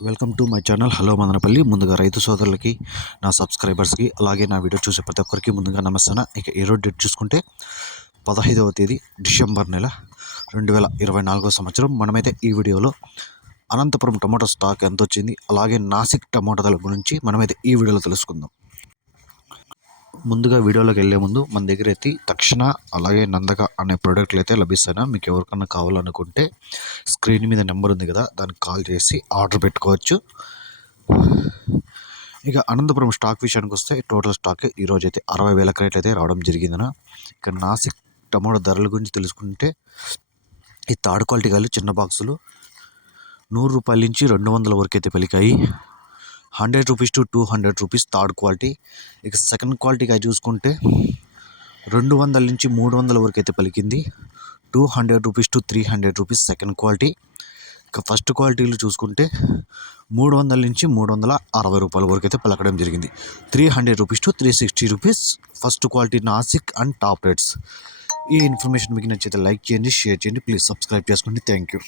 Welcome to my channel. Hello Madanapalle. ముందుగా రైతు సోదరులకి నా సబ్స్క్రైబర్స్కి అలాగే నా వీడియో చూసే ప్రతి ఒక్కరికి ముందుగా నమస్తాన ఇక ఈరోజు డేట్ చూసుకుంటే పదహైదవ తేదీ డిసెంబర్ నెల రెండు వేల ఇరవై నాలుగో సంవత్సరం. మనమైతే ఈ వీడియోలో అనంతపురం టమాటో స్టాక్ ఎంత వచ్చింది అలాగే నాసిక్ టమాటాల గురించి మనమైతే ఈ వీడియోలో తెలుసుకుందాం. ముందుగా వీడియోలోకి వెళ్ళే ముందు మన దగ్గర అయితే తక్షణ అలాగే నందక అనే ప్రోడక్ట్లు అయితే లభిస్తాయి మీకు ఎవరికన్నా కావాలనుకుంటే స్క్రీన్ మీద నెంబర్ ఉంది కదా దానికి కాల్ చేసి ఆర్డర్ పెట్టుకోవచ్చు. ఇక అనంతపురం స్టాక్ విషయానికి వస్తే టోటల్ స్టాక్ ఈరోజు అయితే అరవై వేల క్రేట్లు అయితే రావడం జరిగిందన ఇక నాసిక్ టమాటో ధరల గురించి తెలుసుకుంటే ఈ థర్డ్ క్వాలిటీ కాయలు చిన్న బాక్సులు నూరు రూపాయల నుంచి రెండు వందల వరకు అయితే పలికాయి. Hundred rupees to two hundred rupees third quality. ఇక సెకండ్ క్వాలిటీగా చూసుకుంటే రెండు వందల నుంచి మూడు వందల వరకు అయితే పలికింది. Two hundred rupees to three hundred rupees second quality. ఇక ఫస్ట్ క్వాలిటీలు చూసుకుంటే మూడు వందల నుంచి మూడు వందల అరవై రూపాయల వరకు అయితే పలకడం జరిగింది. Three hundred rupees to three sixty rupees first quality Nashik and top rates. ఈ ఇన్ఫర్మేషన్ మీకు నచ్చితే లైక్ చేయండి షేర్ చేయండి ప్లీజ్ సబ్స్క్రైబ్ చేసుకోండి. Thank you.